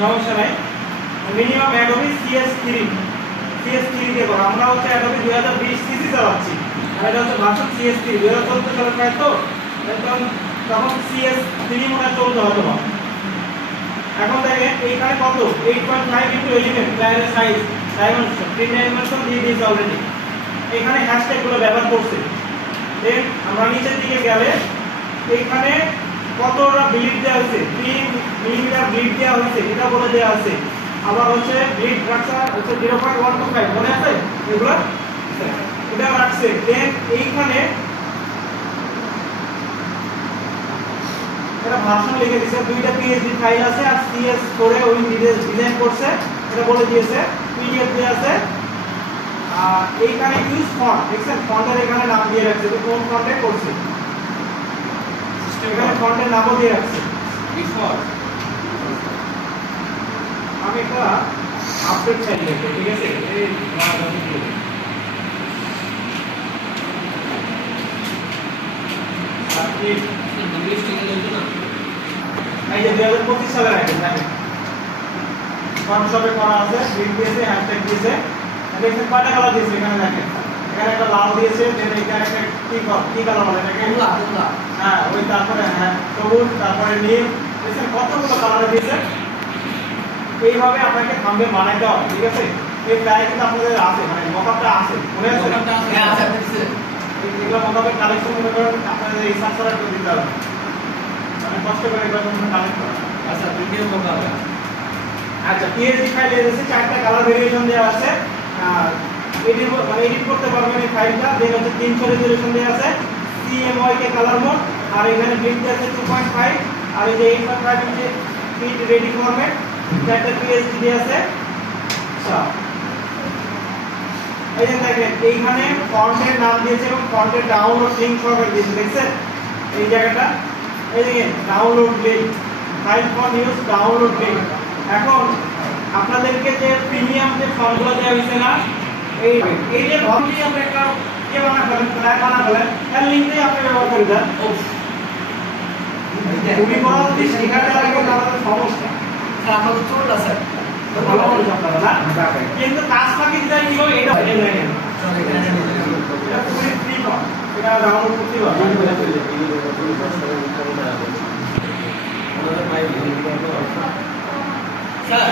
সমস্যা নাই। Minimum Adobe CS3 দিয়ে করো। আমরা হচ্ছে অ্যাডোবি 2020 সিসি চালাচ্ছি, আর এটা হচ্ছে ভার্সন CS3 2014 সালের প্রায়, তো তখন CS3 মনে হয় চলতে হতো না। এখন দেখেন এইখানে কত 8.5 ইনটু 11 প্লেয়ারের সাইজ ডাইমেনশন 3 ডাইমেনশন দিয়ে দিয়েছে অলরেডি। এখানে হ্যাশট্যাগ গুলো ব্যবহার করছে। দেন আমরা নিচের দিকে গেলে এইখানে কতটা ব্লিড দেওয়া হয়েছে, 3 মিলিমিটার ব্লিড দেওয়া হয়েছে এটা বলে দেওয়া আছে। আবার হচ্ছে ব্লিড রাখা হচ্ছে 0.125 মনে আছে এগুলো এটা রাখছে। দেন এইখানে এটা ভার্সন লিখে দিয়েছে, দুইটা পিএইচডি ফাইল আছে আর সিএস করে ওই ডিজাইন করছে, এটা বলে দিয়েছে। পিডিএফ দিয়ে আছে। আর এইখানে ইউজ ফন্ট দেখছেন, ফন্টের এখানে নাম দিয়ে রাখছে, তো কোন ফন্টে করছে এখানে ফন্টের নামও দিয়ে রাখছে ডিফল্ট। আমি একটা আপডেট চাই লিখে, ঠিক আছে, এই আপনি ইংলিশ ঠিক লিখবেন না। এই যে 2025 সালের আইটেম দেখেন, ফটোশপে করা আছে, গ্রিড দিয়েছে, হ্যাশট্যাগ দিয়েছে। দেখেন কয়টা কালার দিয়েছে এখানে দেখেন, এখানে একটা লাল দিয়েছে, দেন এখানে একটা কি কালার বলে এটাকে, হ্যাঁ ওই, তারপরে হ্যাঁ সবুজ, তারপরে নীল, দেখেন কতগুলো কালার দিয়েছে। এইভাবে আপনাকে থাম্বনেল বানাইতে হবে, ঠিক আছে। এই প্রায় কিন্তু আপনাদের আছে, মানে মকআপটা আছে, মনে আছে? হ্যাঁ আছে, আছে। এগুলো মকআপের কালেকশন মনে করেন আপনাদের এই সার্চার করে দিতে হবে, মানে কষ্ট করে এগুলো কালেক্ট করা। আচ্ছা প্রিমিয়াম মকআপ, আচ্ছা পিএসডি ফাইল এসেছে, 4টা কালার ভেরিয়েশন দেওয়া আছে। এডিট করতে পারবেন এই ফাইলটা। দেন হচ্ছে 300 রেজোলিউশন দেওয়া আছে, CMYK কালার মোড, আর এখানে ব্লিড দেওয়া আছে 2.5, আর এই যে 8.5 ইঞ্চি ফিট রেডি ফরম্যাট, 4টা পিএসডি দেওয়া আছে। আচ্ছা এই যে দেখেন এইখানে ফন্টের নাম দিয়েছে এবং ফন্টের ডাউনলোড লিংক সহকারে দিয়েছে, দেখছেন এই জায়গাটা, এই দেখেন download link, file for use download link. এখন আপনাদেরকে যে প্রিমিয়াম যে ফর্মগুলো দেওয়া হয়েছে না, এই যে ফর্মটি আপনি একটা কে বানাবেন, প্ল্যান বানাবেন, এর লিংকটাই আপনি ব্যবহার করে দেন। তুমি কোনো যদি শেখাতে লাগবে তাহলে সমস্যা, আপনাদের চলতে আছে ভালো মানুষ আপনারা না, কিন্তু কাজ ফাঁকি দিতে কিভাবে এটা এটা পুরো ফ্রি নয়, এটা ডাউনলোড করতে হবে। স্যার